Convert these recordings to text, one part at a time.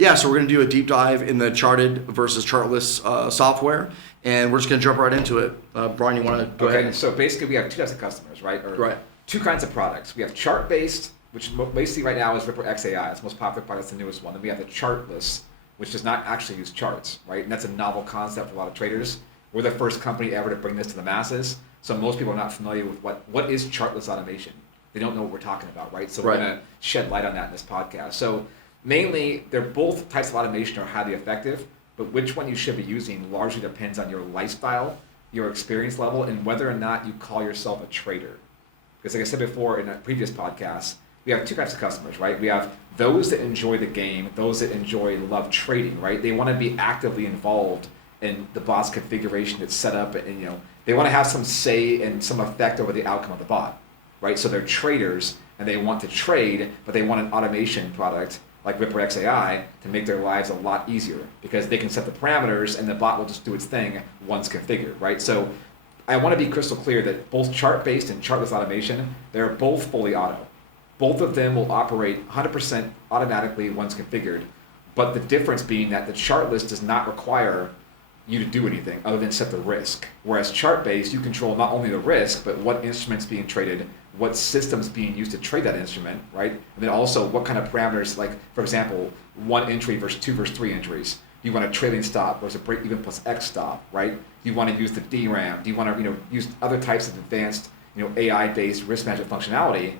Yeah, so we're going to do a deep dive in the charted versus chartless software, and we're just going to jump right into it. Brian, you want to go ahead? So basically we have two types of customers, right? Right. Two kinds of products. We have chart-based, which basically right now is RippleXAI. It's the most popular product, it's the newest one. Then we have the Chartless, which does not actually use charts, right? And that's a novel concept for a lot of traders. We're the first company ever to bring this to the masses, so most people are not familiar with what is chartless automation. They don't know what we're talking about, right? So we're going to shed light on that in this podcast. So mainly, they're both types of automation are highly effective, but which one you should be using largely depends on your lifestyle, your experience level, and whether or not you call yourself a trader. Because like I said before in a previous podcast, we have two types of customers, right? We have those that enjoy the game, those that love trading, right? They want to be actively involved in the bot's configuration that's set up, and they want to have some say and some effect over the outcome of the bot, right? So they're traders and they want to trade, but they want an automation product like RippleXAI to make their lives a lot easier because they can set the parameters and the bot will just do its thing once configured, right? So I want to be crystal clear that both chart-based and chartless automation, they're both fully auto. Both of them will operate 100% automatically once configured, but the difference being that the chartless does not require you to do anything other than set the risk. Whereas chart-based, you control not only the risk, but what instruments being traded, what systems being used to trade that instrument, right? And then also what kind of parameters, like for example, 1 entry versus 2 versus 3 entries. Do you want a trailing stop versus a break even plus X stop, right? Do you want to use the DRAM? Do you want to use other types of advanced AI-based risk management functionality?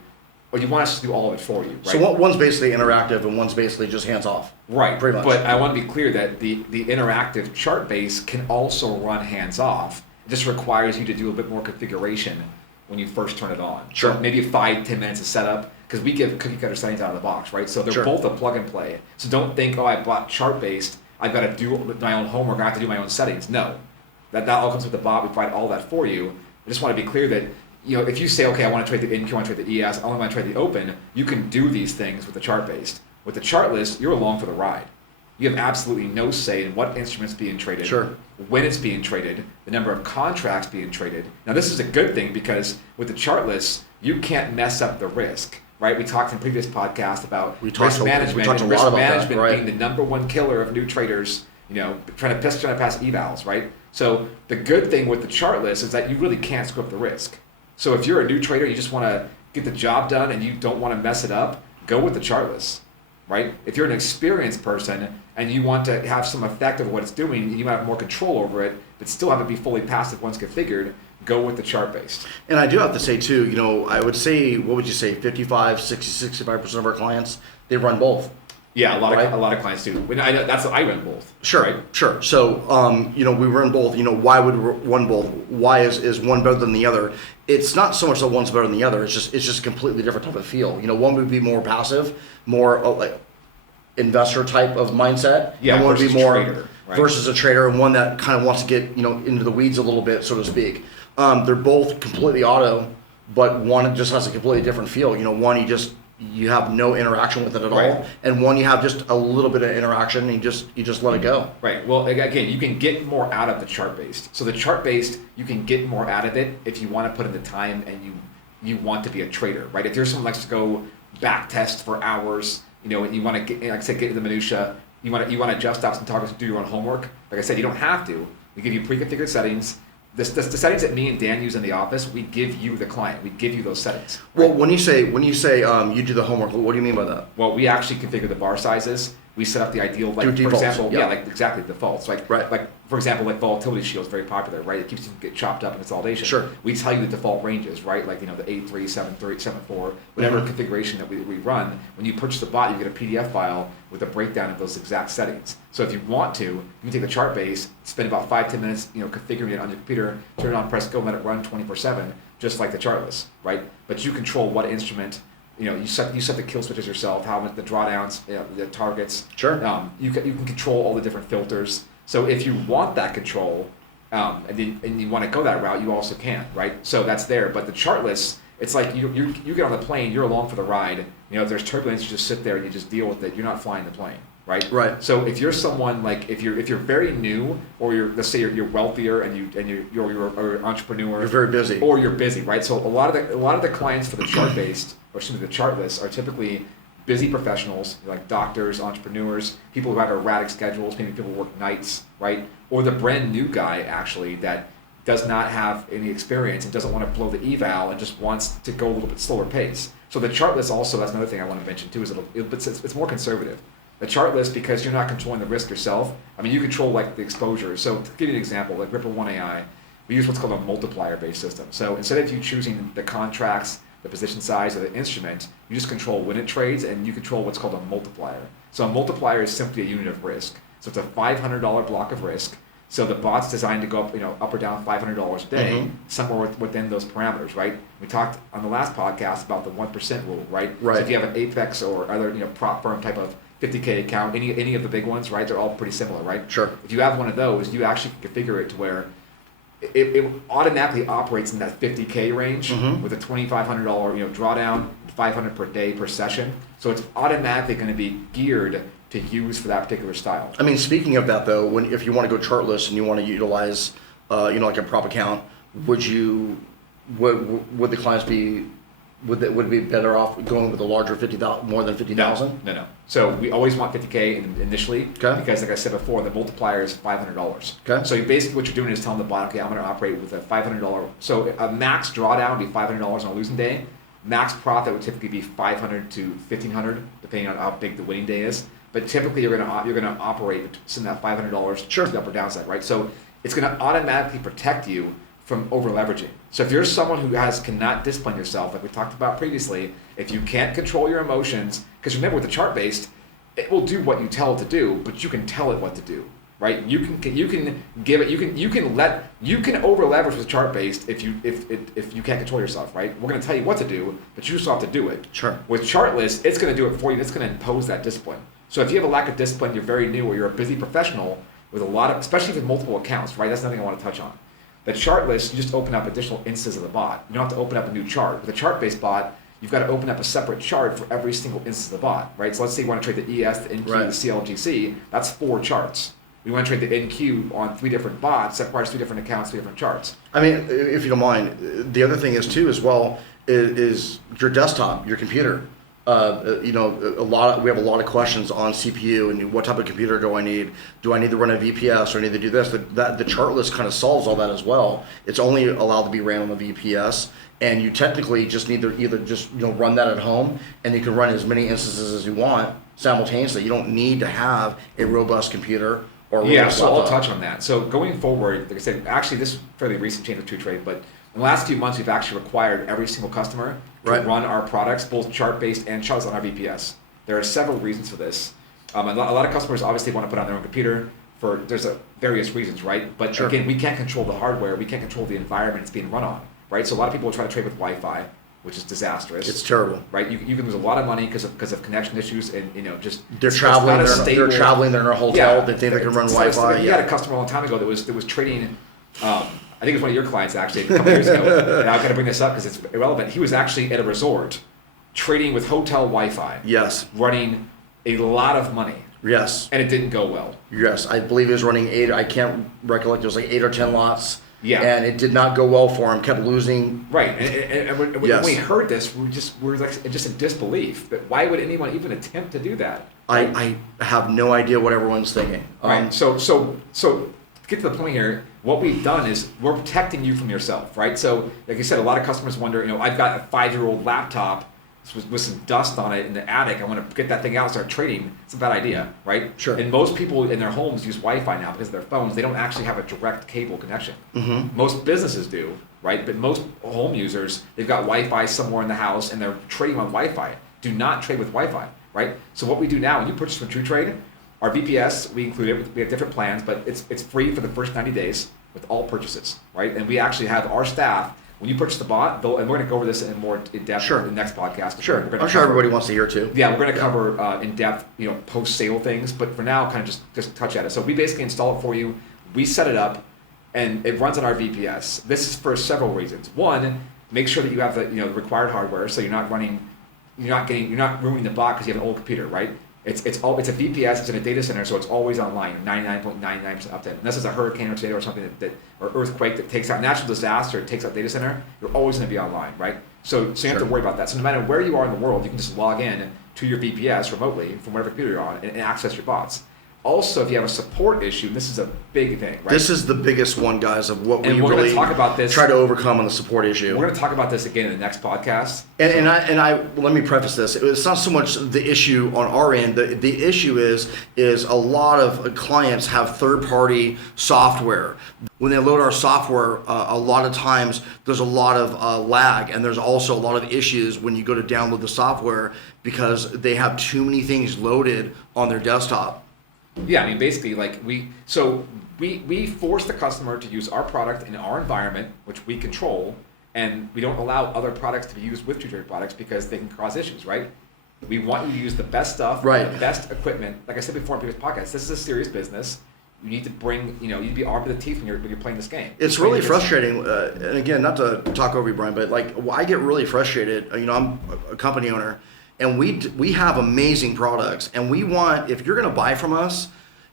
Or do you want us to do all of it for you, right? So one's basically interactive and one's basically just hands-off. Right, pretty much. But I want to be clear that the interactive chart-based can also run hands-off. It just requires you to do a bit more configuration when you first turn it on. Sure. So maybe 5-10 minutes of setup, because we give cookie cutter settings out of the box, right? So they're both a plug and play. So don't think, I bought chart-based, I've got to do my own homework, I have to do my own settings. No, that all comes with the bot. We provide all that for you. I just want to be clear that if you say, okay, I want to trade the NQ, I want to trade the ES, I only want to trade the open, you can do these things with the chart-based. With the chartless, you're along for the ride. You have absolutely no say in what instrument's being traded, when it's being traded, the number of contracts being traded. Now, this is a good thing because with the chartless, you can't mess up the risk, right? We talked in previous podcast about risk management, and risk management being the number one killer of new traders, trying to pass evals, right? So the good thing with the chartless is that you really can't screw up the risk. So if you're a new trader, you just want to get the job done and you don't want to mess it up, go with the chartless, right? If you're an experienced person and you want to have some effect of what it's doing, you might have more control over it, but still have it be fully passive once configured, go with the chart-based. And I do have to say too, I would say, what would you say, 55, 60, 65% of our clients, they run both. Yeah, a lot of clients do. I run both. Sure, right? Sure. So, we run both. Why would we run both? Why is one better than the other? It's not so much that one's better than the other. It's just a completely different type of feel. One would be more passive, more like investor type of mindset. Yeah, and one would be more trader, right? Versus a trader, and one that kind of wants to get into the weeds a little bit, so to speak. They're both completely auto, but one just has a completely different feel. One you have no interaction with it at all, and one you have just a little bit of interaction and you just let it go. Right. Well, again, you can get more out of the chart-based. So the chart-based, you can get more out of it if you want to put in the time and you want to be a trader, right? If you're someone who likes to go back test for hours, and you want to get, like I said, get into the minutia, you want to adjust stops and targets, do your own homework. Like I said, you don't have to. We give you pre-configured settings. The settings that me and Dan use in the office, we give you the client. We give you those settings. Right? Well, when you say you do the homework, what do you mean by that? Well, we actually configure the bar sizes. We set up the ideal, like for example, like exactly defaults. Like for example, like volatility shield is very popular, right? It keeps you get chopped up in consolidation. Sure. We tell you the default ranges, right? Like the 8.3, 7.3, 7.4, whatever configuration that we run. When you purchase the bot, you get a PDF file with a breakdown of those exact settings. So if you want to, you can take the chart base, spend about 5-10 minutes, configuring it on your computer, turn it on, press go, let it run 24/7, just like the chartless, right? But you control what instrument. You set the kill switches yourself, how much the drawdowns, the targets. Sure. You can control all the different filters. So if you want that control, and you want to go that route, you also can, right? So that's there. But the chartless, it's like you get on the plane, you're along for the ride. If there's turbulence, you just sit there and you just deal with it. You're not flying the plane, right? Right. So if you're someone like if you're very new, or let's say you're wealthier and you're an entrepreneur, you're very busy, or you're busy, right? So a lot of the clients for the chart based, or excuse me, the chartless are typically busy professionals like doctors, entrepreneurs, people who have erratic schedules, maybe people who work nights, right? Or the brand new guy actually that does not have any experience and doesn't want to blow the eval and just wants to go a little bit slower pace. So the Chartless also, that's another thing I want to mention too, is it's more conservative. The Chartless, because you're not controlling the risk yourself, I mean, you control like the exposure. So to give you an example, like Ripple One AI, we use what's called a multiplier-based system. So instead of you choosing the contracts, the position size, or the instrument, you just control when it trades, and you control what's called a multiplier. So a multiplier is simply a unit of risk. So it's a $500 block of risk. So the bot's designed to go up, up or down $500 a day, somewhere within those parameters, right? We talked on the last podcast about the 1% rule, right? Right. So if you have an Apex or other, prop firm type of 50K account, any of the big ones, right? They're all pretty similar, right? Sure. If you have one of those, you actually can configure it to where it automatically operates in that 50K range with a $2,500 drawdown, 500 per day per session. So it's automatically going to be geared to use for that particular style. I mean, speaking of that though, if you want to go chartless and you want to utilize, like a prop account, would the clients be, would it be better off going with a larger 50,000, more than 50,000? No. So we always want 50K initially, Okay. because like I said before, the multiplier is $500. Okay. So basically what you're doing is telling the bot, okay, I'm going to operate with a $500. So a max drawdown would be $500 on a losing day. Max profit would typically be $500 to $1,500, depending on how big the winning day is. But typically you're going to operate in that $500 Sure. to the upper downside, right? So it's going to automatically protect you from over leveraging. So if you're someone who cannot discipline yourself, like we talked about previously, if you can't control your emotions, because remember with the chart-based, it will do what you tell it to do, but you can tell it what to do, right? You can give it, you can over leverage with chart-based if you can't control yourself, right? We're going to tell you what to do, but you still have to do it. Sure. With Chartless, it's going to do it for you. It's going to impose that discipline. So if you have a lack of discipline, you're very new, or you're a busy professional with a lot of, especially with multiple accounts, right? That's something I want to touch on. The Chartless, you just open up additional instances of the bot. You don't have to open up a new chart. With a chart-based bot, you've got to open up a separate chart for every single instance of the bot, right? So let's say you want to trade the ES, the NQ, Right. the CLGC. That's 4 charts. We want to trade the NQ on 3 different bots. That requires 3 different accounts, 3 different charts. I mean, if you don't mind, the other thing is too, as well, is your desktop, your computer. We have a lot of questions on CPU and what type of computer do I need? Do I need to run a VPS or need to do this? The Chartless kind of solves all that as well. It's only allowed to be ran on a VPS, and you technically just need to either just run that at home, and you can run as many instances as you want simultaneously. You don't need to have a robust computer or a robust So I'll laptop. touch on that. So going forward, like I said, actually this is fairly recent change with TruTrade, but in the last few months we've actually required every single customer to Right. run our products, both chart-based and charts on our VPS. There are several reasons for this. A lot of customers obviously want to put on their own computer for various reasons, right? But Sure. again, we can't control the hardware, we can't control the environment it's being run on, right? So a lot of people will try to trade with Wi-Fi, which is disastrous. It's terrible. Right, you can lose a lot of money because of connection issues and just They're it's traveling. not a They're stable- traveling. They're in a hotel. They think they can run it's Wi-Fi. We had a customer a long time ago that was trading. I think it was one of your clients actually a couple years ago. And I'm going to bring this up because it's irrelevant. He was actually at a resort, trading with hotel Wi-Fi, Yes. running a lot of money, Yes. and it didn't go well. Yes. I believe he was running 8. I can't recollect. It was like 8 or 10 lots. Yeah. And it did not go well for him. Kept losing. Right, and when Yes. we heard this, we're like just in disbelief. That why would anyone even attempt to do that? I have no idea what everyone's thinking. Right. So to get to the point here, what we've done is we're protecting you from yourself, right? So like you said, a lot of customers wonder, I've got a 5-year-old laptop with some dust on it in the attic. I want to get that thing out and start trading. It's a bad idea, right? Sure. And most people in their homes use Wi-Fi now because of their phones. They don't actually have a direct cable connection. Mm-hmm. Most businesses do, right? But most home users, they've got Wi-Fi somewhere in the house and they're trading on Wi-Fi. Do not trade with Wi-Fi, right? So what we do now, when you purchase from TruTrade, our VPS, we include it. We have different plans, but it's free for the first 90 days with all purchases, right? And we actually have our staff, when you purchase the bot, and we're going to go over this in more in depth Sure. in the next podcast. Sure. We're gonna I'm sure cover- everybody wants to hear too. Yeah, we're going to cover in depth, post-sale things, but for now, kind of just touch at it. So we basically install it for you. We set it up, and it runs on our VPS. This is for several reasons. One, make sure that you have the required hardware, so you're not ruining the bot because you have an old computer, right? It's a VPS. It's in a data center, so it's always online. 99.99% uptime. Unless it's a hurricane or tornado or something or earthquake that takes out natural disaster, takes out data center. You're always going to be online, right? So you don't have to worry about that. So no matter where you are in the world, you can just log in to your VPS remotely from whatever computer you're on and access your bots. Also, if you have a support issue, and this is a big thing, right? This is the biggest one, guys, of what we we're really gonna talk about this. try to overcome on the support issue. We're going to talk about this again in the next podcast. And I let me preface this. It's not so much the issue on our end. The issue is a lot of clients have third-party software. When they load our software, a lot of times there's a lot of lag, and there's also a lot of issues when you go to download the software because they have too many things loaded on their desktop. Yeah, I mean, basically, like we force the customer to use our product in our environment, which we control, and we don't allow other products to be used with TruTrade products because they can cause issues, right? We want you to use the best stuff, right, the best equipment. Like I said before in previous podcasts, this is a serious business. You need to bring, you need to be armed to the teeth when you're playing this game. It's really frustrating, and again, not to talk over you, Brian, but like I get really frustrated. I'm a company owner. And we have amazing products, and we want, if you're going to buy from us,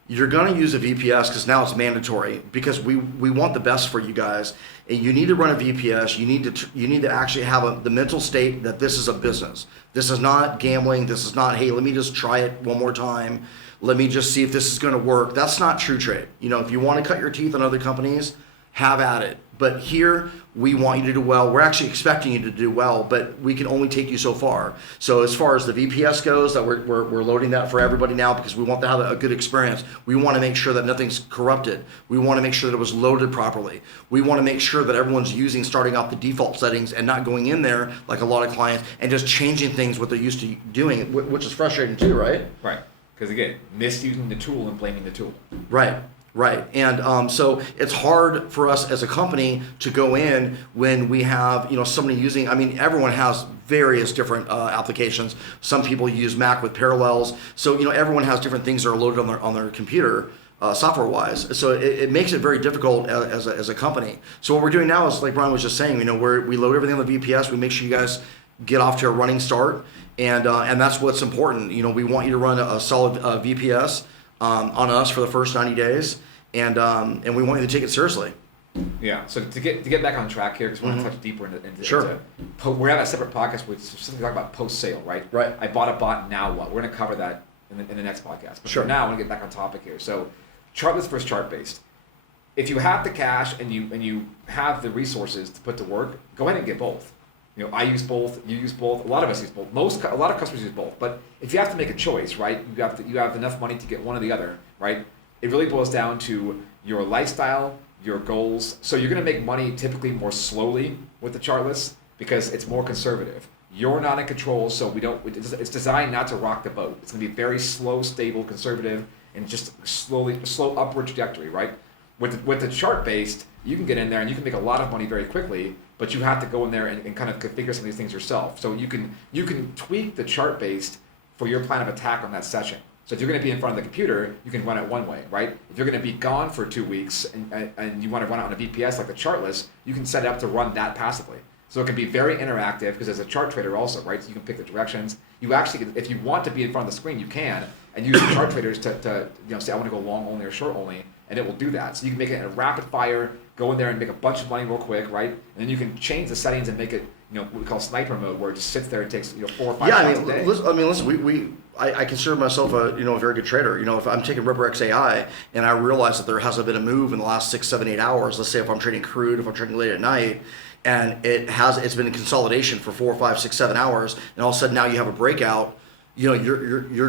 you're going to use a VPS because now it's mandatory because we want the best for you guys. And you need to run a VPS. You need to actually have the mental state that this is a business. This is not gambling. This is not, hey, let me just try it one more time. Let me just see if this is going to work. That's not TruTrade. If you want to cut your teeth on other companies, have at it. But here, we want you to do well. We're actually expecting you to do well, but we can only take you so far. So as far as the VPS goes, that we're loading that for everybody now because we want to have a good experience. We want to make sure that nothing's corrupted. We want to make sure that it was loaded properly. We want to make sure that everyone's starting off the default settings and not going in there like a lot of clients and just changing things what they're used to doing, which is frustrating too, right? Right. Because again, misusing the tool and blaming the tool. Right. And so it's hard for us as a company to go in when we have, somebody using, everyone has various different applications. Some people use Mac with Parallels. So, everyone has different things that are loaded on their computer, software-wise. So it makes it very difficult as a company. So what we're doing now is, like Brian was just saying, we load everything on the VPS. We make sure you guys get off to a running start. And that's what's important. We want you to run a solid VPS on us for the first 90 days. And we want you to take it seriously. Yeah. So to get back on track here, because we want to touch deeper into sure. We're having a separate podcast with specifically talking about post sale, right? Right. I bought a bot. Now what? We're going to cover that in the next podcast. But sure. For now, I want to get back on topic here. So, Chartless versus Chartbased. If you have the cash and you have the resources to put to work, go ahead and get both. I use both. You use both. A lot of us use both. A lot of customers use both. But if you have to make a choice, right? You have enough money to get one or the other, right? It really boils down to your lifestyle, your goals. So you're going to make money typically more slowly with the Chartless because it's more conservative. You're not in control, so it's designed not to rock the boat. It's going to be very slow, stable, conservative, and just slow upward trajectory, right? With the chart-based, you can get in there and you can make a lot of money very quickly, but you have to go in there and kind of configure some of these things yourself. So you can tweak the chart-based for your plan of attack on that session. So if you're going to be in front of the computer, you can run it one way, right? If you're going to be gone for 2 weeks and you want to run it on a VPS like the Chartless, you can set it up to run that passively. So it can be very interactive because as a chart trader also, right? So you can pick the directions. You actually, if you want to be in front of the screen, you can, and use the chart traders to say I want to go long only or short only, and it will do that. So you can make it in a rapid fire, go in there and make a bunch of money real quick, right? And then you can change the settings and make it, what we call sniper mode, where it just sits there and takes 4 or 5 shots a day. Listen, I consider myself a very good trader. If I'm taking RiverX AI and I realize that there hasn't been a move in the last 6, 7, 8 hours, let's say if I'm trading crude, if I'm trading late at night, and it's been in consolidation for 4, 5, 6, 7 hours, and all of a sudden now you have a breakout, you're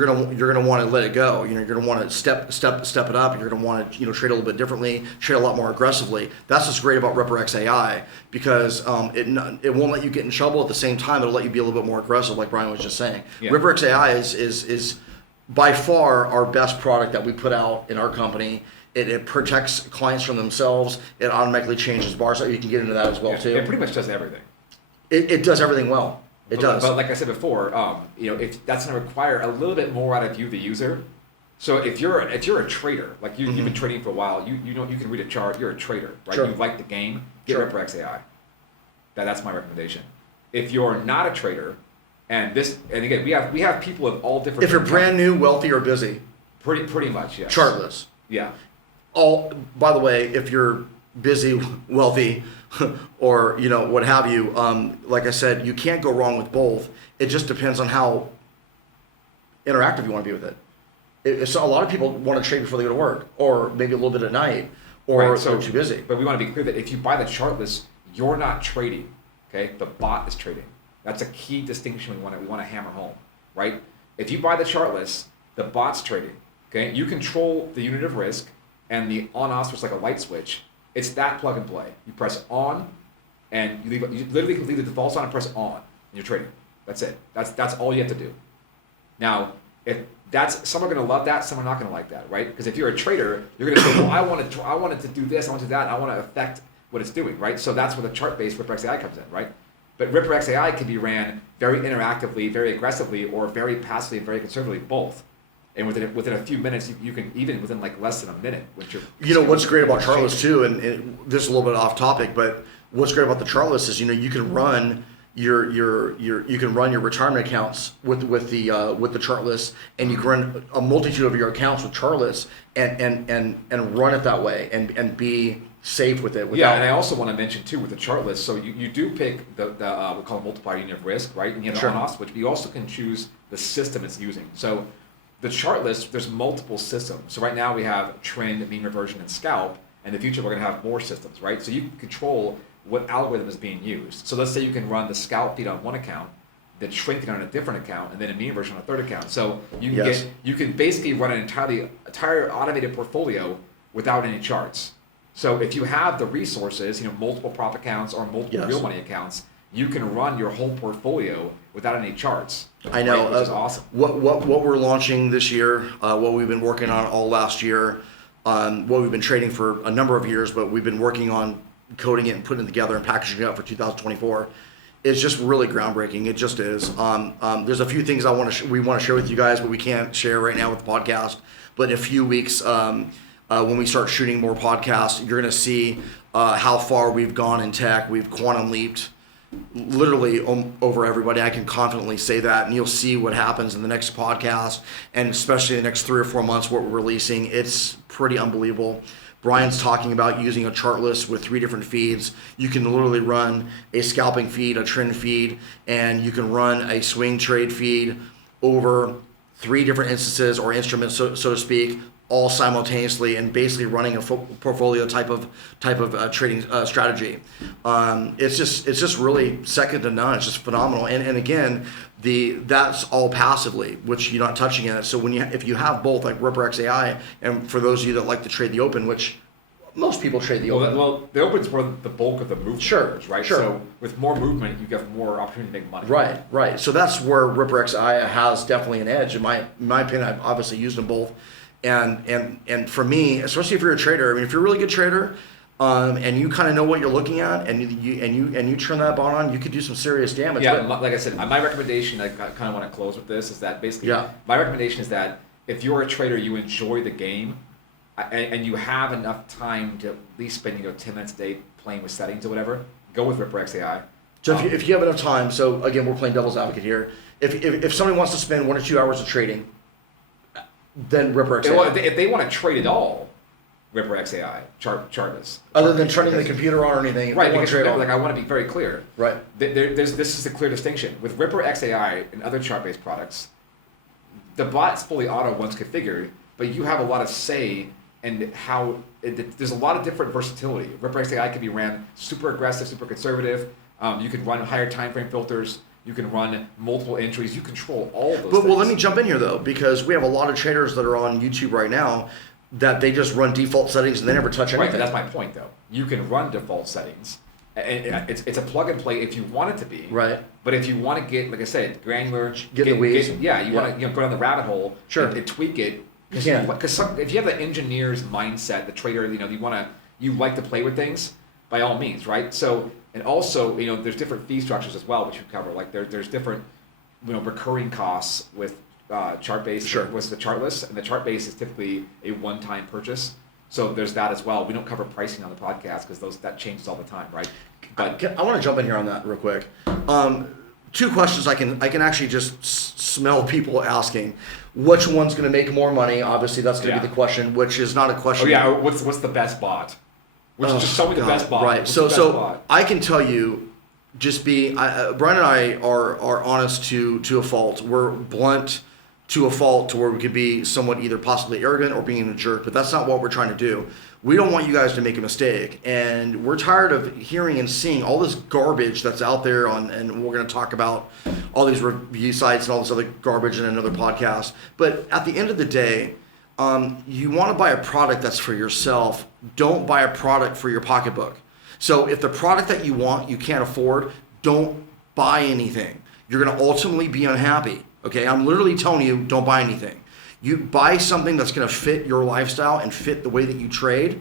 gonna want to let it go. You're gonna want to step it up. You're gonna want to trade a little bit differently, trade a lot more aggressively. That's what's great about RiverX AI because it won't let you get in trouble. At the same time, it'll let you be a little bit more aggressive, like Brian was just saying. Yeah. RiverX AI is by far our best product that we put out in our company. It protects clients from themselves. It automatically changes bars. So you can get into that as well too. It pretty much does everything. It does everything well. It does. But like I said before, if that's going to require a little bit more out of you, the user. So if you're a trader, like you've been trading for a while, you can read a chart. You're a trader, right? Sure. You like the game. Get Sure. RiverX AI. That's my recommendation. If you're not a trader, and again, we have people of all different. If you're brand new, wealthy, or busy, pretty much, yes. Chartless. Yeah. By the way, if you're busy, wealthy, or what have you, like I said, you can't go wrong with both. It just depends on how interactive you want to be with it. So a lot of people want to trade before they go to work, or maybe a little bit at night, or they're too busy. But we want to be clear that if you buy the Chartless, you're not trading. Okay, the bot is trading. That's a key distinction we want to hammer home, right? If you buy the Chartless, the bot's trading. Okay, you control the unit of risk, and the on-off switch like a light switch. It's that plug and play. You press on, and you literally can leave the defaults on and press on, and you're trading. That's it. That's all you have to do. Now, if some are going to love that, some are not going to like that, right? Because if you're a trader, you're going to say, well, I wanted to do this, I want to do that, I want to affect what it's doing, right? So that's where the chart-based RipperXAI comes in, right? But RipperXAI can be ran very interactively, very aggressively, or very passively and very conservatively, both. And within a few minutes, you can even within like less than a minute. What's great about Chartless too, and this is a little bit off topic, but what's great about the Chartless is you can run you can run your retirement accounts with the Chartless, and you can run a multitude of your accounts with Chartless and run it that way and be safe with it. Yeah, and I also want to mention too with the Chartless, so you do pick the we call it multiplier unit of risk, right? And you have the on-off switch, but you also can choose the system it's using. So the Chartless, there's multiple systems. So right now we have trend, mean reversion, and scalp. In the future, we're going to have more systems, right? So you can control what algorithm is being used. So let's say you can run the scalp feed on one account, then trend feed on a different account, and then a mean reversion on a third account. So you can basically run an entire automated portfolio without any charts. So if you have the resources, multiple prop accounts or multiple real money accounts, you can run your whole portfolio without any charts. I know, right? Which is awesome. What we're launching this year, what we've been working on all last year, what we've been trading for a number of years, but we've been working on coding it and putting it together and packaging it up for 2024. It's just really groundbreaking. It just is. There's a few things we want to share with you guys, but we can't share right now with the podcast. But in a few weeks, when we start shooting more podcasts, you're going to see how far we've gone in tech. We've quantum leaped literally over everybody. I can confidently say that, and you'll see what happens in the next podcast, and especially the next 3 or 4 months what we're releasing. It's pretty unbelievable. Brian's talking about using a Chartless with 3 different feeds. You can literally run a scalping feed, a trend feed, and you can run a swing trade feed over 3 different instances or instruments, so to speak, all simultaneously, and basically running a portfolio type of trading strategy. It's just really second to none. It's just phenomenal. And again, that's all passively, which you're not touching in it. So if you have both, like RipperXAI, and for those of you that like to trade the open, which most people trade the open. Well, the open's where the bulk of the movement is, right? Sure. So with more movement, you get more opportunity to make money. Right. So that's where RipperXAI has definitely an edge. In my opinion, I've obviously used them both. And for me, especially if you're a trader, I mean, if you're a really good trader, and you kind of know what you're looking at, and you turn that bot on, you could do some serious damage. Yeah, like I said, my recommendation, I kind of want to close with this, is that basically, my recommendation is that if you're a trader, you enjoy the game, and you have enough time to at least spend 10 minutes a day playing with settings or whatever, go with RipperXAI. So if you have enough time, so again, we're playing devil's advocate here. If somebody wants to spend 1 or 2 hours of trading, then RipperXAI. If they want to trade at all, RipperXAI, Chartless. Other than turning the computer on or anything. Right, because remember, I want to be very clear. Right. This is a clear distinction. With RipperXAI and other chart-based products, the bot's fully auto once configured, but you have a lot of say in how, there's a lot of different versatility. RipperXAI can be ran super aggressive, super conservative. You can run higher time frame filters. You can run multiple entries. You control all of those things. Well, let me jump in here, though, because we have a lot of traders that are on YouTube right now that they just run default settings and they never touch anything. Right, but that's my point, though. You can run default settings. And it's a plug and play if you want it to be. Right. But if you want to get, like I said, granular. Get the weeds. Want to go down the rabbit hole and tweak it. Because if you have the engineer's mindset, the trader, you like to play with things, by all means, right? So, and also, there's different fee structures as well, which you cover. Like there's different, recurring costs with Chartbased with the Chartless, and the Chartbased is typically a one-time purchase. So there's that as well. We don't cover pricing on the podcast because that changes all the time, right? But I want to jump in here on that real quick. 2 questions I can actually just smell people asking. Which one's going to make more money? Obviously, that's going to be the question, which is not a question. Oh yeah, what's the best bot? Just show me the best bot. Right. So I can tell you, Brian and I are honest to a fault. We're blunt to a fault to where we could be somewhat either possibly arrogant or being a jerk, but that's not what we're trying to do. We don't want you guys to make a mistake, and we're tired of hearing and seeing all this garbage that's out there and we're going to talk about all these review sites and all this other garbage in another podcast. But at the end of the day, you want to buy a product that's for yourself. Don't buy a product for your pocketbook. So if the product that you want you can't afford, don't buy anything. You're going to ultimately be unhappy. Okay, I'm literally telling you, don't buy anything. You buy something that's going to fit your lifestyle and fit the way that you trade,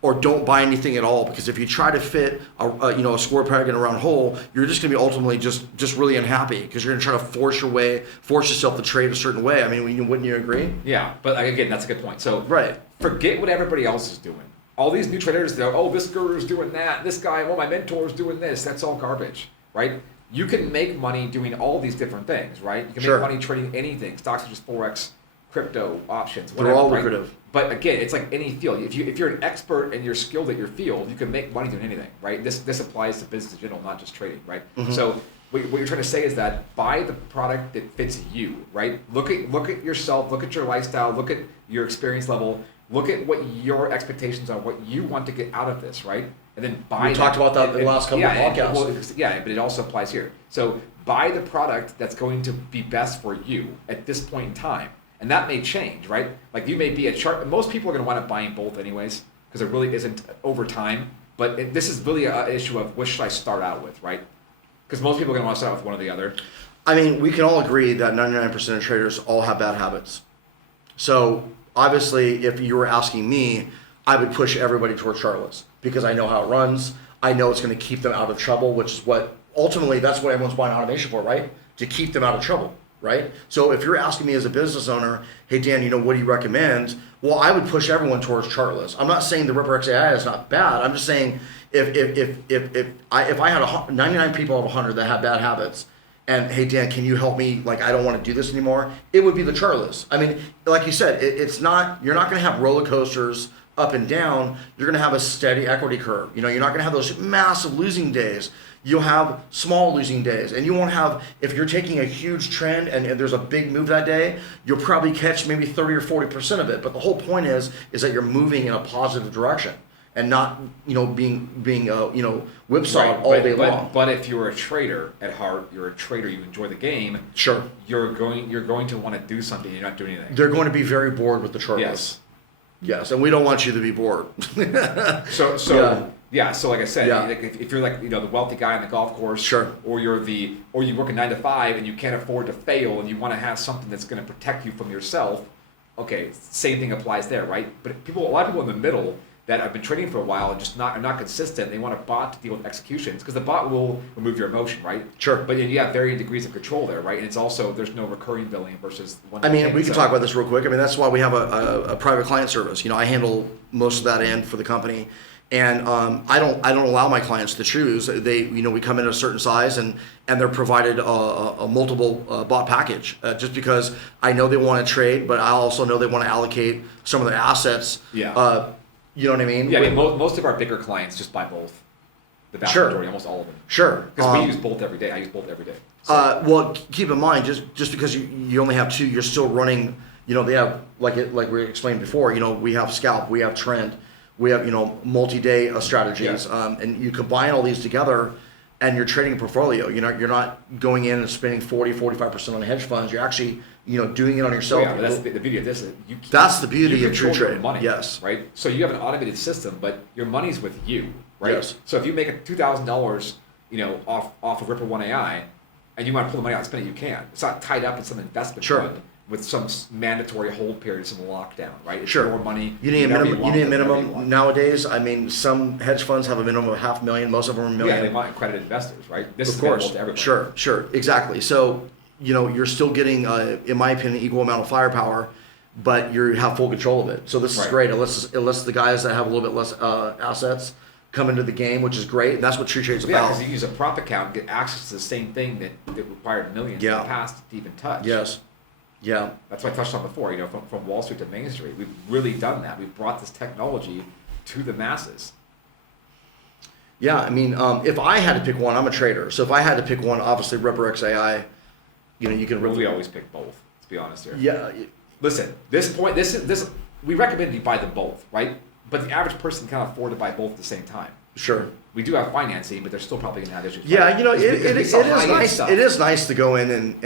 or don't buy anything at all. Because if you try to fit a square peg in a round hole, you're just going to be ultimately just really unhappy because you're going to try to force yourself to trade a certain way. I mean, wouldn't you agree? Yeah, but again, that's a good point. So right, forget what everybody else is doing. All these new traders, they're, this guru's doing that, this guy, my mentor's doing this. That's all garbage, right? You can make money doing all these different things, right? You can make money trading anything, stocks such as Forex, crypto, options, whatever. They're all right? lucrative. But again, it's like any field. If you're an expert and you're skilled at your field, you can make money doing anything, right? This applies to business in general, not just trading, right? Mm-hmm. So what you're trying to say is that buy the product that fits you, right? Look at yourself, look at your lifestyle, look at your experience level, look at what your expectations are, what you want to get out of this, right? And then buy. We talked about that in the last couple of podcasts. But it also applies here. So buy the product that's going to be best for you at this point in time. And that may change, right? Like you may be a chart. Most people are going to wind up buying both anyways, because it really isn't over time. But this is really an issue of what should I start out with, right? Because most people are going to want to start with one or the other. I mean, we can all agree that 99% of traders all have bad habits. So obviously, if you were asking me, I would push everybody towards Chartless because I know how it runs. I know it's going to keep them out of trouble, which is what ultimately that's what everyone's buying automation for, right? To keep them out of trouble. Right? So if you're asking me as a business owner, hey Dan, what do you recommend? Well, I would push everyone towards Chartless. I'm not saying the Ripper XAI is not bad. I'm just saying if I had 99 people out of 100 that had bad habits, and hey Dan, can you help me? Like I don't want to do this anymore. It would be the Chartless. I mean, like you said, it's not. You're not going to have roller coasters up and down. You're going to have a steady equity curve. You're not going to have those massive losing days. You'll have small losing days, and you won't have, if you're taking a huge trend and there's a big move that day, you'll probably catch maybe 30 or 40% of it. But the whole point is that you're moving in a positive direction and not, being whipsawed all day long. But if you're a trader at heart, you're a trader, you enjoy the game. Sure. You're going to want to do something. You're not doing anything. They're going to be very bored with the Chartless. Yes, and we don't want you to be bored. So like I said, if you're like the wealthy guy on the golf course, sure, or you work a 9 to 5 and you can't afford to fail and you want to have something that's going to protect you from yourself, okay, same thing applies there, right? But a lot of people in the middle that have been trading for a while and just are not consistent, they want a bot to deal with executions because the bot will remove your emotion, right? Sure. But you have varying degrees of control there, right? And it's also there's no recurring billing versus one. I mean, we can talk about this real quick. I mean, that's why we have a private client service. I handle most of that end for the company. And I don't allow my clients to choose. We come in at a certain size and they're provided a multiple bot package just because I know they want to trade, but I also know they want to allocate some of their assets. Yeah. You know what I mean? Yeah. I mean, most of our bigger clients just buy both. The vast majority, almost all of them. Sure. Because we use both every day. I use both every day. So. Well, keep in mind, just because you only have two, you're still running. They have like we explained before. We have scalp, we have trend. We have, multi-day strategies, and you combine all these together, and you're trading a portfolio. You're not going in and spending 40-45% on hedge funds. You're actually, doing it on yourself. But that's the beauty of this. That's the beauty of TruTrade. Money, yes. Right. So you have an automated system, but your money's with you, right? Yes. So if you make $2,000, off of Ripper One AI, and you want to pull the money out and spend it, you can. It's not tied up in some investment fund with some mandatory hold period, some lockdown, right? It's your money. You need a minimum nowadays. I mean, some hedge funds have a minimum of $500,000. Most of them are $1 million. Yeah, they want accredited investors, right? This of course. To everybody. Sure, exactly. So, you're still getting, in my opinion, equal amount of firepower, but you have full control of it. So this is great. It lets the guys that have a little bit less assets come into the game, which is great. And that's what TruTrade's about. Yeah, because you use a prop account and get access to the same thing that required millions in the past to even touch. Yes. Yeah. That's what I touched on before, from Wall Street to Main Street. We've really done that. We've brought this technology to the masses. Yeah, I mean, if I had to pick one, I'm a trader. So if I had to pick one, obviously Ripper XAI, you can... We always pick both. be honest here. Yeah. Listen, we recommend you buy them both, right? But the average person cannot afford to buy both at the same time. Sure. We do have financing, but they're still probably going to have issues. Yeah, you know, Because we sell high-end nice. stuff. It is nice to go in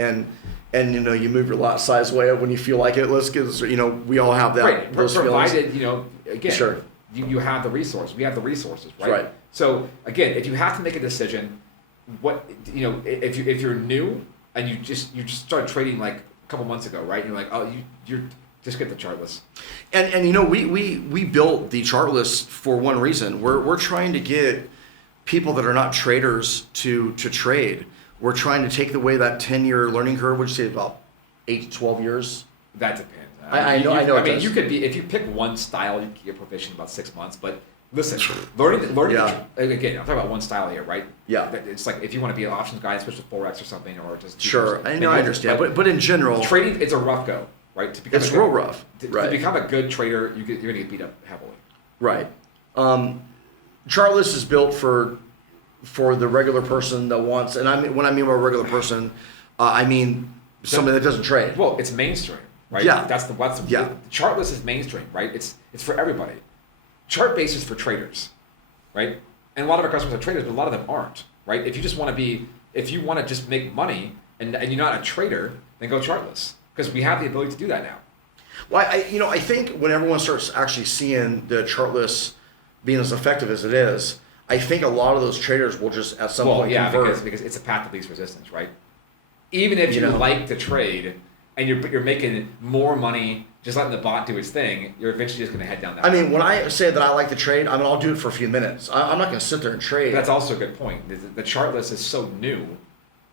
and you know, you move your lot size way up when you feel like it. Let's get, you know, we all have that. Right. Those Provided, feelings. you know, again, Sure. you have the resource. We have the resources, right? Right. So again, if you have to make a decision, what you know, if you're new and you just started trading like a couple months ago, right? And you're like, oh, you're just get the Chartless. And you know, we built the Chartless for one reason. We're trying to get people that are not traders to trade. We're trying to take away that 10-year learning curve, which is about 8 to 12 years. That depends. I know. I mean, does. you could be, if you pick one style, you can get proficient in about 6 months. But listen, learning. Yeah. Again, I'm talking about one style here, right? Yeah. It's like if you want to be an options guy and switch to Forex or something, or just Sure. I know. I understand. But in general, trading, it's a rough go, right? To become it's real rough. To Right. become a good trader, you're going to get beat up heavily. Right. Chartless is built for the regular person that wants, and I mean, when I mean by regular person, I mean somebody that doesn't trade. Well, it's mainstream, right? Yeah. That's the Yeah. Chartless is mainstream, right? It's for everybody. Chartbased is for traders, right? And a lot of our customers are traders, but a lot of them aren't, right? If you just want to just make money and you're not a trader, then go Chartless, because we have the ability to do that now. Well, I think when everyone starts actually seeing the Chartless being as effective as it is, I think a lot of those traders will just at some point convert. because it's a path of least resistance, right? Even if you know. like to trade and you're making more money just letting the bot do its thing, you're eventually just going to head down that. I mean, when I say that I like to trade, I mean, I'll do it for a few minutes. I'm not going to sit there and trade. That's also a good point. The Chartless is so new,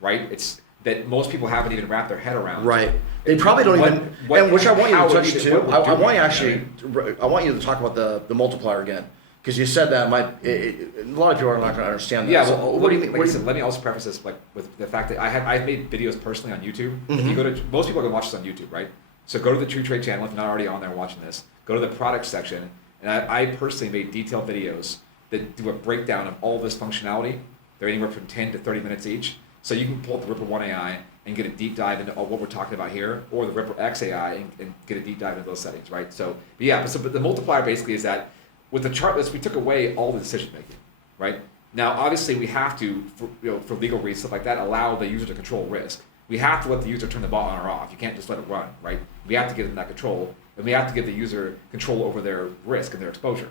right? It's that most people haven't even wrapped their head around. Right. They probably don't and which I want you to touch too. I want you I want you to talk about the multiplier again. Because you said that a lot of people are not going to understand that. Yeah, So well, what do you mean? like I said, let me also preface this with the fact that I've made videos personally on YouTube. If you go to, most people are going to watch this on YouTube, right? So go to the TruTrade channel if you're not already on there watching this. Go to the product section, and I personally made detailed videos that do a breakdown of all this functionality. They're anywhere from 10 to 30 minutes each. So you can pull up the Ripple 1 AI and get a deep dive into what we're talking about here, or the Ripple X AI and get a deep dive into those settings, right? So, but the multiplier basically is that with the Chartless, we took away all the decision making, right? Now, obviously, we have to, for legal reasons, stuff like that, allow the user to control risk. We have to let the user turn the bot on or off. You can't just let it run, right? We have to give them that control, and we have to give the user control over their risk and their exposure,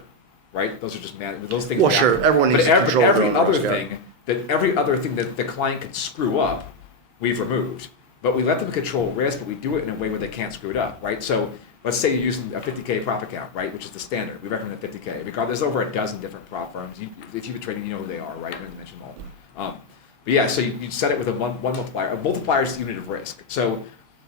right? Those are just those things. Well, sure, everyone needs to control their own risk. Every other thing that the client can screw up, we've removed. But we let them control risk, but we do it in a way where they can't screw it up, right? So let's say you're using a 50K prop account, right, which is the standard. We recommend a 50K. Because there's over a dozen different prop firms. If you've been trading, you know who they are, right? I'm going to mention them all. But yeah, so you set it with a one multiplier. A multiplier is the unit of risk. So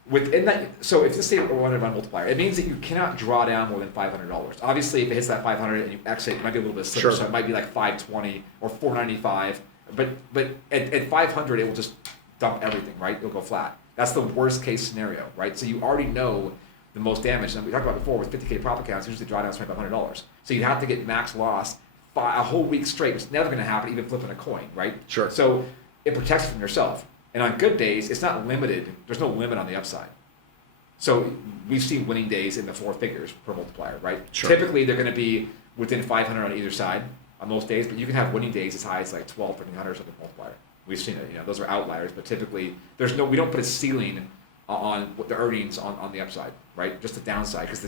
within that, so if this say we want to run multiplier, it means that you cannot draw down more than $500. Obviously, if it hits that 500 and you exit, it might be a little bit slimmer. Sure. So it might be like 520 or 495. But at 500, it will just dump everything, right? It'll go flat. That's the worst case scenario, right? So you already know the most damage. And we talked about before with 50K prop accounts, usually drawdown is $2,500. So you'd have to get max loss a whole week straight, which is never going to happen, even flipping a coin, right? Sure. So it protects you from yourself. And on good days, it's not limited. There's no limit on the upside. So we've seen winning days in the 4 figures per multiplier, right? Sure. Typically, they're going to be within 500 on either side on most days, but you can have winning days as high as like 12, 1300 or something multiplier. We've seen it. Those are outliers, but typically we don't put a ceiling on what the earnings on the upside, right? Just the downside, because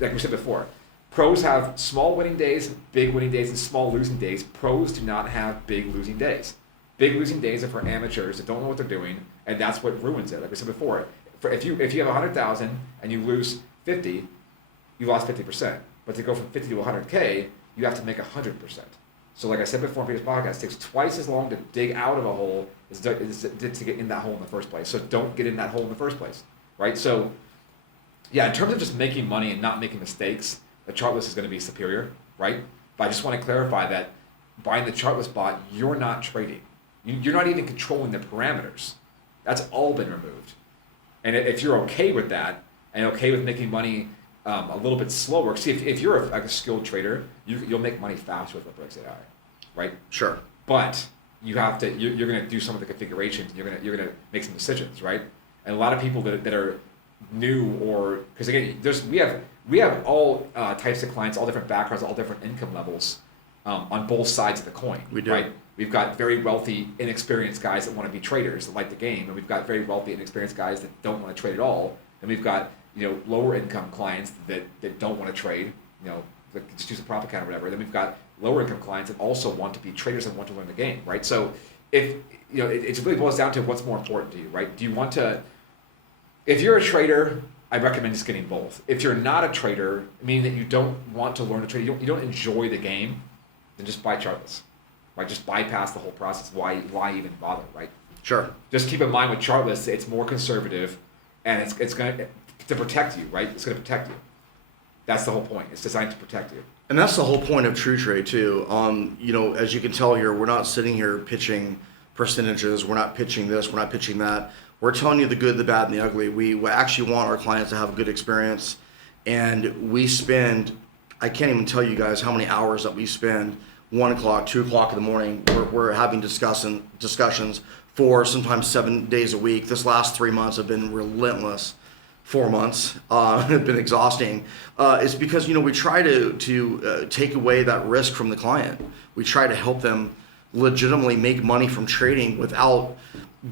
like we said before, pros have small winning days, big winning days, and small losing days. Pros do not have big losing days. Big losing days are for amateurs that don't know what they're doing, and that's what ruins it. Like we said before, if you have 100,000 and you lose 50, you lost 50%. But to go from 50 to 100K, you have to make 100%. So like I said before in previous podcasts, it takes twice as long to dig out of a hole as to get in that hole in the first place. So don't get in that hole in the first place, right? So yeah, in terms of just making money and not making mistakes, the Chartless is going to be superior, right? But I just want to clarify that buying the Chartless bot, you're not trading. You're not even controlling the parameters. That's all been removed. And if you're okay with that and okay with making money a little bit slower, see, if you're a skilled trader, you'll make money faster with Ripple AI, right? Sure. But you have to. You're going to do some of the configurations. You're going to make some decisions, right? And a lot of people that are new or because again, we have all types of clients, all different backgrounds, all different income levels on both sides of the coin. We do. Right? We've got very wealthy, inexperienced guys that want to be traders that like the game, and we've got very wealthy, inexperienced guys that don't want to trade at all, and we've got lower income clients that don't want to trade, that just use a prop account or whatever. Then we've got lower income clients that also want to be traders and want to learn the game, right? So if it really boils down to what's more important to you, right? Do you want to? If you're a trader, I recommend just getting both. If you're not a trader, meaning that you don't want to learn to trade, you don't enjoy the game, then just buy Chartless, right? Just bypass the whole process. Why even bother, right? Sure. Just keep in mind with Chartless, it's more conservative, and it's going to protect you, right? It's going to protect you. That's the whole point. It's designed to protect you. And that's the whole point of TruTrade too. As you can tell here, we're not sitting here pitching percentages. We're not pitching this. We're not pitching that. We're telling you the good, the bad, and the ugly. We actually want our clients to have a good experience, and we spend, I can't even tell you guys how many hours that we spend, 1 o'clock, 2 o'clock in the morning. We're having discussions for sometimes 7 days a week. This last 3 months have been relentless. 4 months have been exhausting. It's because we try to take away that risk from the client. We try to help them legitimately make money from trading without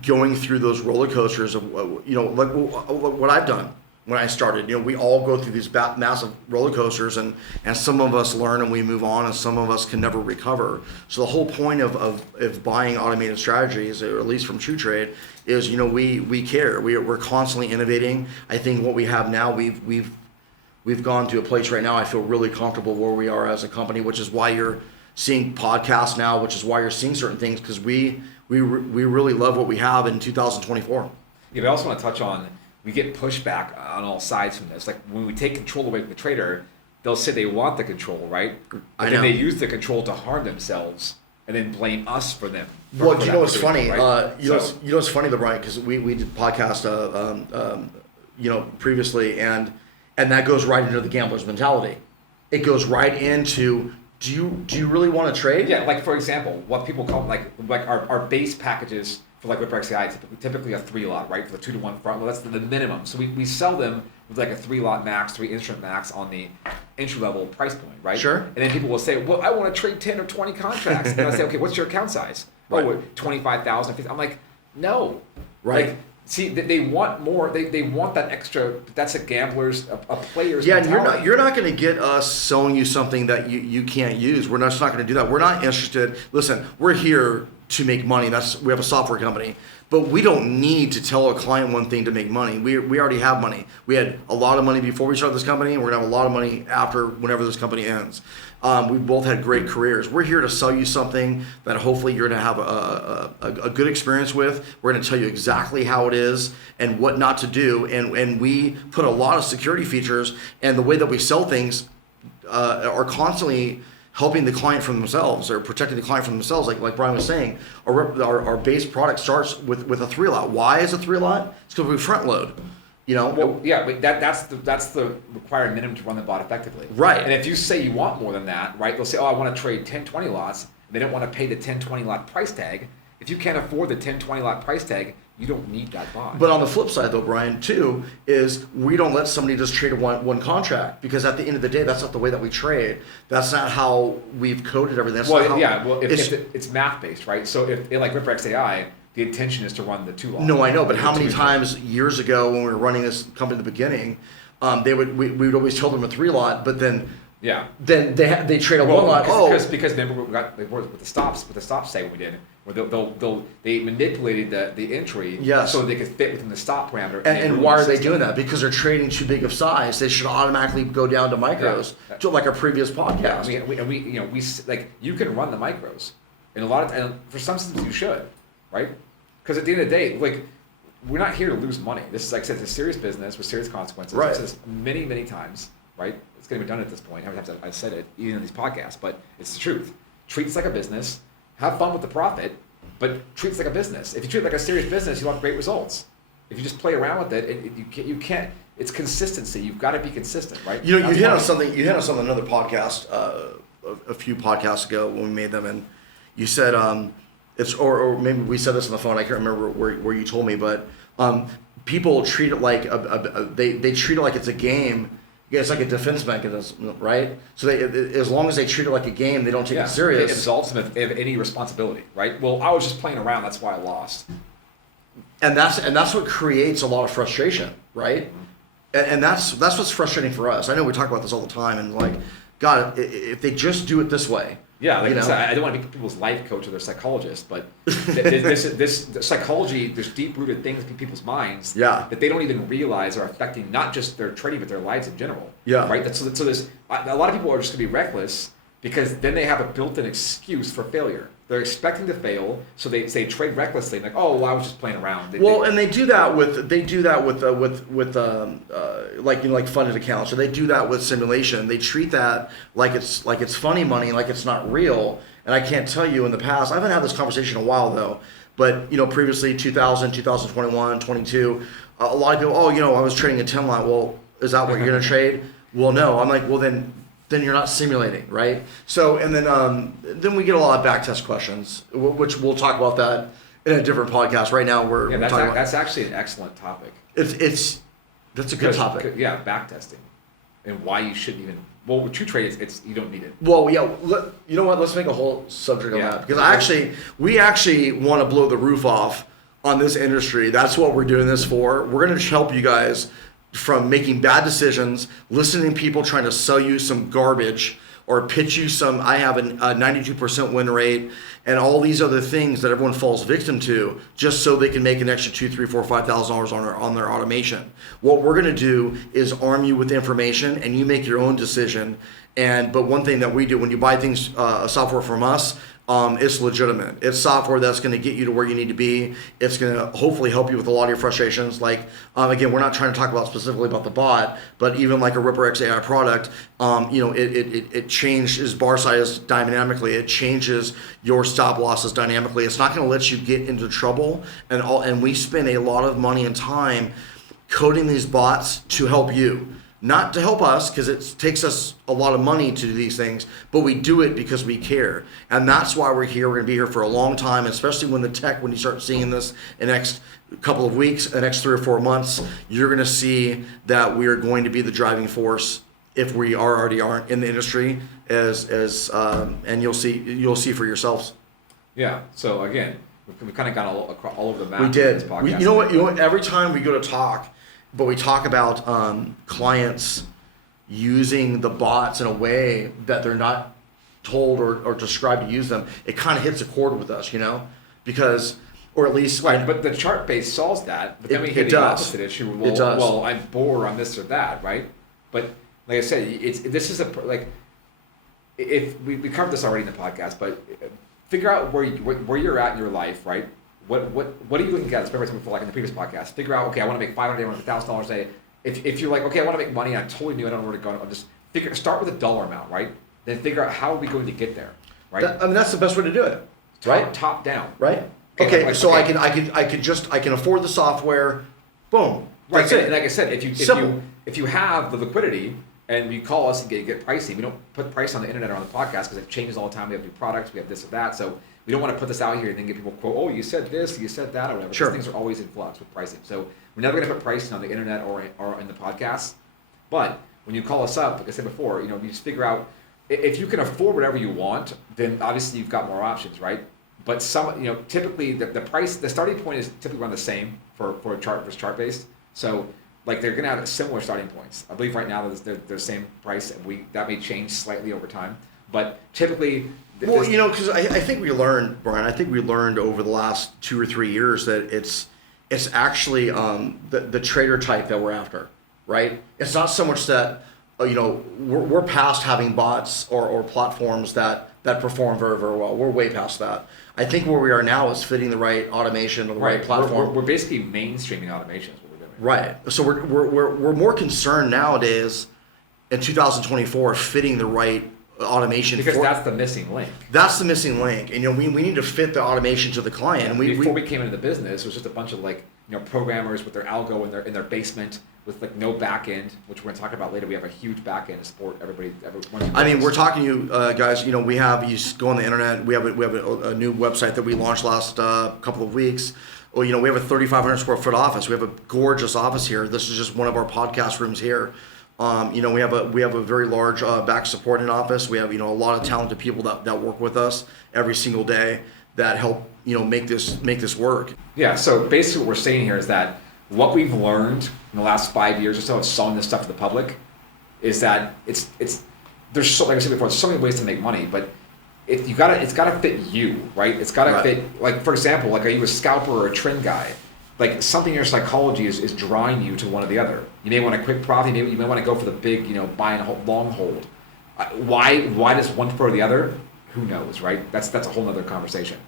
going through those roller coasters of like what I've done when I started. We all go through these massive roller coasters, and some of us learn and we move on, and some of us can never recover. So the whole point of buying automated strategies, or at least from TruTrade, is we care. We're constantly innovating. I think what we have now, we've gone to a place right now. I feel really comfortable where we are as a company, which is why you're seeing podcasts now, which is why you're seeing certain things, because we really love what we have in 2024. Yeah, but I also want to touch on, we get pushback on all sides from this. Like when we take control away from the trader, they'll say they want the control, right? But then they use the control to harm themselves and then blame us for them. Well, you know what's funny? Right? You know what's funny though, Brian? Because we did podcast, previously, and that goes right into the gambler's mentality. It goes right into, do you really want to trade? Yeah, like for example, what people call like our base packages for like WhipRXAI, typically a 3-lot, right? For the 2-to-1 front, well, that's the minimum. So we sell them with like a 3-lot max, 3 instrument max on the entry level price point, right? Sure. And then people will say, well, I want to trade 10 or 20 contracts. And I say, okay, what's your account size? Right. Oh, 25,000. I'm like, no. Right. Like, see, they want more. They want that extra. That's a gambler's, a player's. Yeah, mentality. and you're not going to get us selling you something that you can't use. We're just not going to do that. We're not interested. Listen, we're here to make money. We have a software company, but we don't need to tell a client one thing to make money. We already have money. We had a lot of money before we started this company, and we're gonna have a lot of money after, whenever this company ends. We both had great careers. We're here to sell you something that hopefully you're gonna have a good experience with. We're gonna tell you exactly how it is and what not to do, and we put a lot of security features, and the way that we sell things are constantly helping the client from themselves, or protecting the client from themselves. Like Brian was saying, our base product starts with a 3-lot. Why is a 3-lot? It's because we front load. Well, yeah, but that's the required minimum to run the bot effectively. Right. And if you say you want more than that, right? They'll say, oh, I want to trade 10, 20 lots. And they don't want to pay the 10, 20 lot price tag. If you can't afford the 10, 20 lot price tag, you don't need that bot. But on the flip side, though, Brian, too, is we don't let somebody just trade one contract, because at the end of the day, that's not the way that we trade. That's not how we've coded everything. That's not how, it's math based, right? So if like WhipRXAI, the intention is to run the 2-lot. No, I know, but how many times years ago when we were running this company at the beginning, we would always tell them a 3-lot, but then they trade a 1-lot. Because remember we got with the stops say what we did, where they manipulated the entry so they could fit within the stop parameter. And why are they doing that? Because they're trading too big of size. They should automatically go down to micros, to like our previous podcast. We like, you can run the micros, and for some systems you should, right? Because at the end of the day, like, we're not here to lose money. This is, like I said, it's a serious business with serious consequences. Right. I've said this many, many times, right? It's going to be done at this point. How many times I've said it, even in these podcasts, but it's the truth. Treat it like a business. Have fun with the profit, but treat it like a business. If you treat it like a serious business, you'll have great results. If you just play around with it, you can't. It's consistency. You've got to be consistent, right? You hit on something. You hit on something. Another podcast, a few podcasts ago when we made them, and you said or maybe we said this on the phone. I can't remember where you told me, but people treat it like they treat it like it's a game. It's like a defense mechanism, right? So as long as they treat it like a game, they don't take it serious. It absolves them of any responsibility, right? Well, I was just playing around, that's why I lost. And that's what creates a lot of frustration, right? And that's what's frustrating for us. I know we talk about this all the time, and like, God, if they just do it this way. Yeah, like I said, I don't want to be people's life coach or their psychologist, but this psychology, there's deep-rooted things in people's minds that they don't even realize are affecting not just their trading, but their lives in general. Yeah. Right? So there's a lot of people are just going to be reckless because then they have a built-in excuse for failure. They're expecting to fail, so they trade recklessly. Like, oh, well, I was just playing around. And they do that with like funded accounts, or they do that with simulation. They treat that like it's funny money, like it's not real. And I can't tell you in the past, I haven't had this conversation in a while though, but previously 2000, 2021, 22, a lot of people, I was trading a 10 line. Well, is that what you're going to trade? Well, no. I'm like, well then you're not simulating, right? So, and then we get a lot of backtest questions, which we'll talk about that in a different podcast. Right now, we're talking about. That's actually an excellent topic. That's a good topic. Yeah, backtesting, and why you shouldn't even. Well, with TruTrade, it's you don't need it. Well, yeah. You know what? Let's make a whole subject on that, because we actually want to blow the roof off on this industry. That's what we're doing this for. We're going to help you guys from making bad decisions, listening to people trying to sell you some garbage or pitch you some, I have a 92% win rate, and all these other things that everyone falls victim to just so they can make an extra $2,000, $3,000, $4,000, $5,000 on their automation. What we're going to do is arm you with information, and you make your own decision. But one thing that we do when you buy things, software from us, it's legitimate. It's software that's going to get you to where you need to be. It's going to hopefully help you with a lot of your frustrations. Like, again, we're not trying to talk about specifically about the bot, but even like a Ripper XAI product, it changes bar size dynamically. It changes your stop losses dynamically. It's not going to let you get into trouble. And we spend a lot of money and time coding these bots to help you. Not to help us, because it takes us a lot of money to do these things, but we do it because we care. And that's why we're here. We're going to be here for a long time, especially when you start seeing this in the next couple of weeks, the next 3 or 4 months, you're going to see that we are going to be the driving force, if we already aren't in the industry, and you'll see for yourselves. Yeah. So again, we've kind of gone all over the map. We did. In this podcast. You know what? Every time we go to talk, but we talk about clients using the bots in a way that they're not told or described to use them. It kind of hits a chord with us, because, or at least right. But the Chartbased solves that. But then we hit the opposite issue. Well, it does. Well, I'm bored on this or that, right? But like I said, if we covered this already in the podcast, but figure out where you're at in your life, right? What are you looking at? Especially like in the previous podcast. Figure out, okay, I want to make $500 a day, I want to make $1,000 a day. If you're like, okay, I want to make money, and I totally knew I don't know where to go. I'll just start with a dollar amount, right? Then figure out how are we going to get there, right? That's the best way to do it, right? Top down, right? Okay, so I can afford the software. Boom. Right. That's it. And like I said, if you have the liquidity and you call us and get pricing, we don't put price on the internet or on the podcast because it changes all the time. We have new products, we have this or that, so. We don't want to put this out here and then get people quote, oh, you said this, you said that, or whatever. Sure. These things are always in flux with pricing. So we're never going to put pricing on the internet or in the podcast. But when you call us up, like I said before, you just figure out if you can afford whatever you want, then obviously you've got more options, right? But typically the starting point is typically around the same for Chartbased. So like they're going to have similar starting points. I believe right now they're the same price, and that may change slightly over time. But typically. Well, because I think we learned, Brian. I think we learned over the last 2 or 3 years that it's actually the trader type that we're after, right? It's not so much that we're past having bots or platforms that perform very, very well. We're way past that. I think where we are now is fitting the right automation or the right platform. We're basically mainstreaming automation is what we're doing. Right. So we're more concerned nowadays in 2024 fitting the right automation, because that's the missing link. That's the missing link, and we need to fit the automation to the client. And before we came into the business, it was just a bunch of programmers with their algo in their basement with no back end, which we're going to talk about later. We have a huge back end to support everybody. We're talking to you guys. You go on the internet. We have a new website that we launched last couple of weeks. well, we have a 3,500 square foot office. We have a gorgeous office here. This is just one of our podcast rooms here. We have a very large back supporting office. We have a lot of talented people that work with us every single day that help make this work. Yeah. So basically, what we're saying here is that what we've learned in the last 5 years or so of selling this stuff to the public is that there's so, like I said before, there's so many ways to make money, but it's gotta fit you, right? It's gotta fit. Like for example, like are you a scalper or a trend guy? Like something in your psychology is drawing you to one or the other. You may want a quick profit. You may want to go for the big, buy and hold, long hold. Why does one prefer the other? Who knows, right? That's a whole other conversation.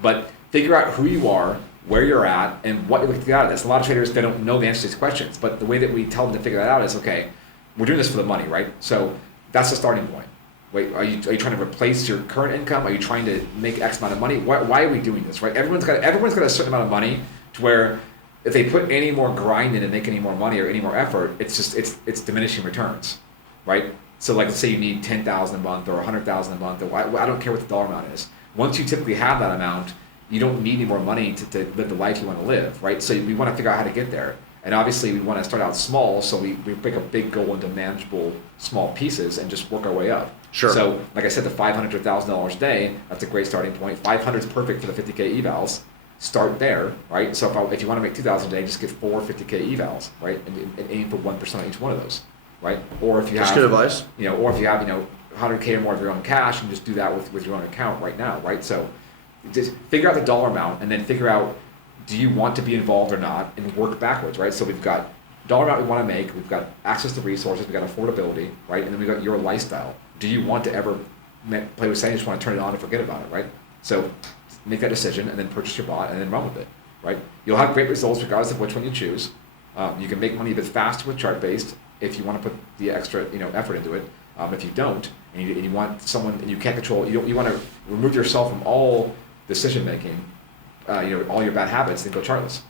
But figure out who you are, where you're at, and what you're looking to get out of this. A lot of traders, they don't know the answer to these questions, but the way that we tell them to figure that out is, okay, we're doing this for the money, right? So that's the starting point. Wait, are you trying to replace your current income? Are you trying to make X amount of money? Why are we doing this, right? Everyone's got a certain amount of money to where if they put any more grind in and make any more money or any more effort, it's diminishing returns, right? So like let's say you need 10,000 a month or 100,000 a month, or I don't care what the dollar amount is. Once you typically have that amount, you don't need any more money to live the life you want to live, right? So we want to figure out how to get there. And obviously we want to start out small, so we break a big goal into manageable small pieces and just work our way up. Sure. So like I said, the $500 to $1,000 a day, that's a great starting point. 500 is perfect for the 50K evals. Start there, right? So if you want to make 2,000 a day, just get 4 50K evals, right? And aim for 1% on each one of those, right? Or if you have, good advice. Or if you have, 100K or more of your own cash, and just do that with your own account right now, right? So just figure out the dollar amount, and then figure out, do you want to be involved or not, and work backwards, right? So we've got dollar amount we want to make, we've got access to resources, we've got affordability, right? And then we've got your lifestyle. Do you want to ever play with saying you just want to turn it on and forget about it, right? So make that decision, and then purchase your bot, and then run with it, right? You'll have great results regardless of which one you choose. You can make money a bit faster with Chartbased if you want to put the extra effort into it. If you don't, and you want someone, and you can't control, you want to remove yourself from all decision making, all your bad habits, then go Chartless.